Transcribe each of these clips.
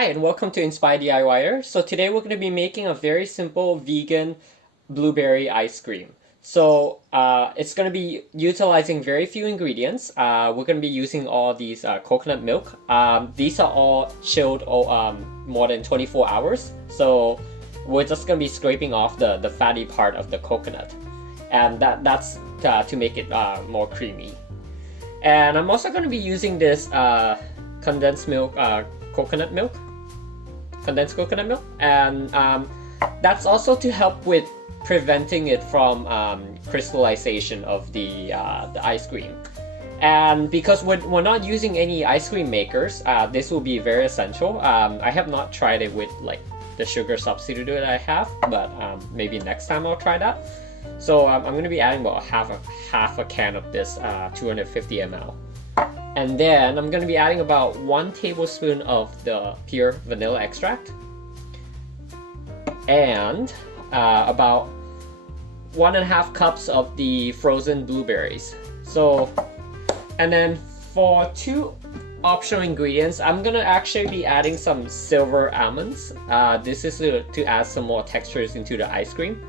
Hi and welcome to Inspire DIYer. So today we're going to be making a very simple vegan blueberry ice cream. So it's going to be utilizing very few ingredients. We're going to be using all these coconut milk. These are all chilled more than 24 hours. So we're just going to be scraping off the fatty part of the coconut. And that's to make it more creamy. And I'm also going to be using this condensed milk, condensed coconut milk, and that's also to help with preventing it from crystallization of the ice cream. And because we're not using any ice cream makers, this will be very essential. I have not tried it with like the sugar substitute that I have, but maybe next time I'll try that. So I'm going to be adding about half a can of this 250 ml. And then I'm going to be adding about 1 tablespoon of the pure vanilla extract. And about 1.5 cups of the frozen blueberries. So, and then for 2 optional ingredients, I'm going to actually be adding some silver almonds. This is to add some more textures into the ice cream.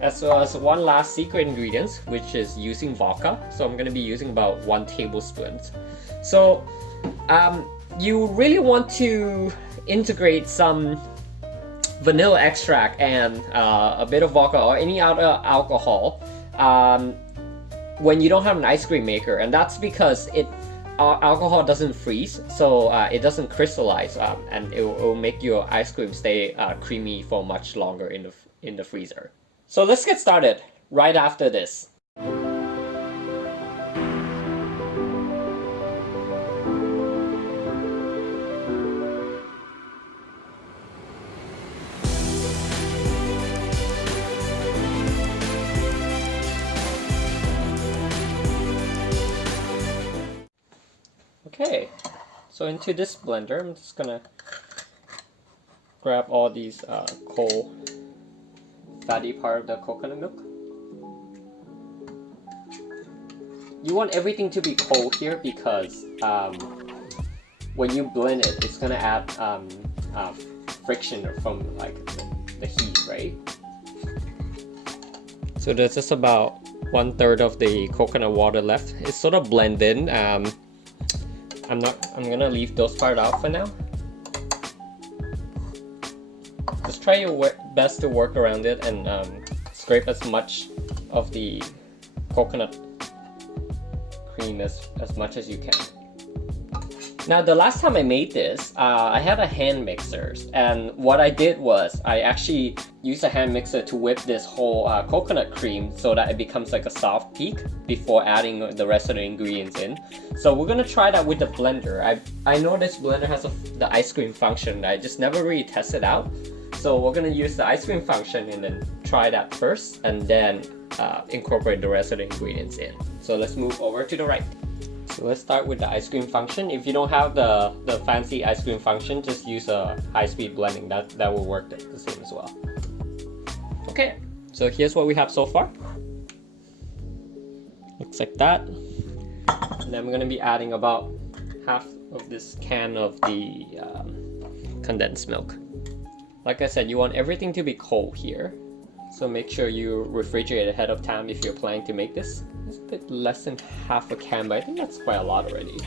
As well as one last secret ingredient, which is using vodka. So I'm going to be using about 1 tablespoon. So you really want to integrate some vanilla extract and a bit of vodka or any other alcohol when you don't have an ice cream maker, and that's because alcohol doesn't freeze, so it doesn't crystallize, and it will make your ice cream stay creamy for much longer in the freezer. So let's get started right after this. Okay, so into this blender, I'm just gonna grab all these cold fatty part of the coconut milk. You want everything to be cold here because when you blend it, it's gonna add friction from like the heat, right? So there's just about 1/3 of the coconut water left. It's sort of blended. I'm gonna leave those part out for now. Just try your best to work around it and scrape as much of the coconut cream as much as you can. Now the last time I made this, I had a hand mixer, and what I did was I actually used a hand mixer to whip this whole coconut cream so that it becomes like a soft peak before adding the rest of the ingredients in. So we're gonna try that with the blender. I know this blender has the ice cream function. I just never really tested out. So we're gonna use the ice cream function and then try that first, and then incorporate the rest of the ingredients in. So let's move over to the right. So let's start with the ice cream function. If you don't have the fancy ice cream function, just use a high-speed blending. That will work the same as well. Okay, so here's what we have so far. Looks like that. And then we're gonna be adding about half of this can of the condensed milk. Like I said, you want everything to be cold here. So make sure you refrigerate ahead of time if you're planning to make this. It's a bit less than half a can, but I think that's quite a lot already.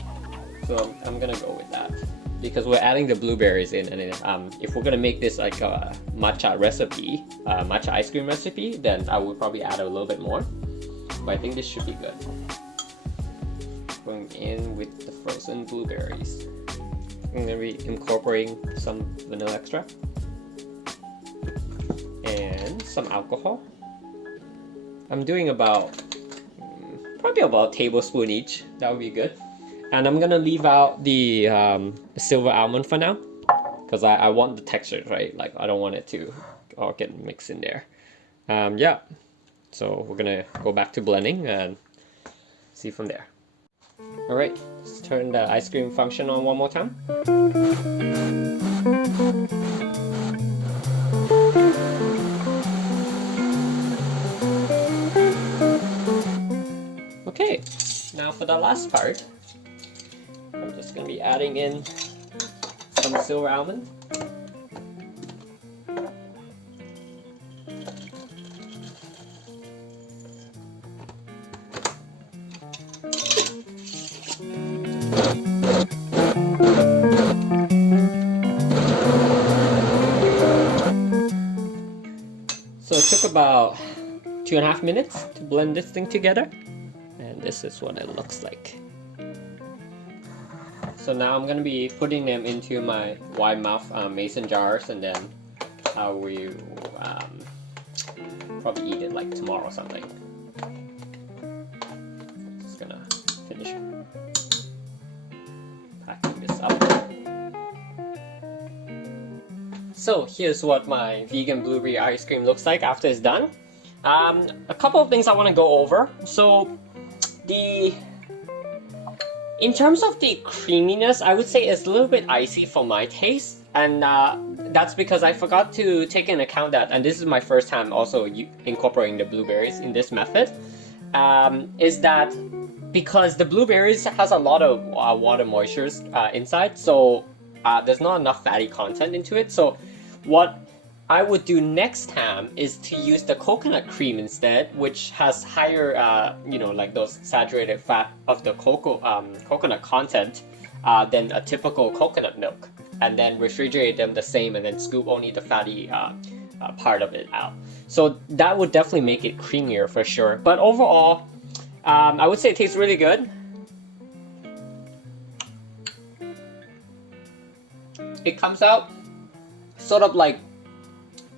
So I'm gonna go with that. Because we're adding the blueberries in, and if we're gonna make this like a matcha recipe, matcha ice cream recipe, then I would probably add a little bit more. But I think this should be good. Going in with the frozen blueberries. I'm gonna be incorporating some vanilla extract. And some alcohol. I'm doing probably about a tablespoon each. That would be good. And I'm gonna leave out the silver almond for now, because I want the texture, right? Like I don't want it to all get mixed in there. Yeah. So we're gonna go back to blending and see from there. All right. Let's turn the ice cream function on one more time. Okay, now for the last part, I'm just going to be adding in some some silver almond. So it took about 2.5 minutes to blend this thing together, and this is what it looks like. So now I'm gonna be putting them into my wide mouth mason jars, and then I will probably eat it like tomorrow or something. Just gonna finish packing this up. So here's what my vegan blueberry ice cream looks like after it's done. A couple of things I want to go over. So in terms of the creaminess, I would say it's a little bit icy for my taste, and that's because I forgot to take into account that, and this is my first time also incorporating the blueberries in this method, is that because the blueberries has a lot of water moistures inside, so there's not enough fatty content into it. So what I would do next time is to use the coconut cream instead, which has higher, like those saturated fat of the coconut content than a typical coconut milk, and then refrigerate them the same, and then scoop only the fatty part of it out. So that would definitely make it creamier for sure. But overall, I would say it tastes really good. It comes out sort of like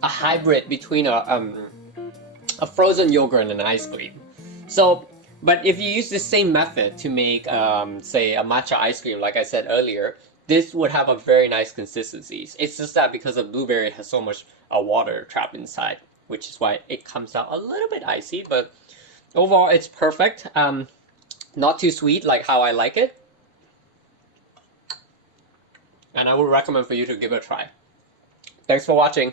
a hybrid between a frozen yogurt and an ice cream. So, but if you use the same method to make, say, a matcha ice cream, like I said earlier, this would have a very nice consistency. It's just that because the blueberry has so much water trapped inside, which is why it comes out a little bit icy, but overall it's perfect. Not too sweet, like how I like it. And I would recommend for you to give it a try. Thanks for watching.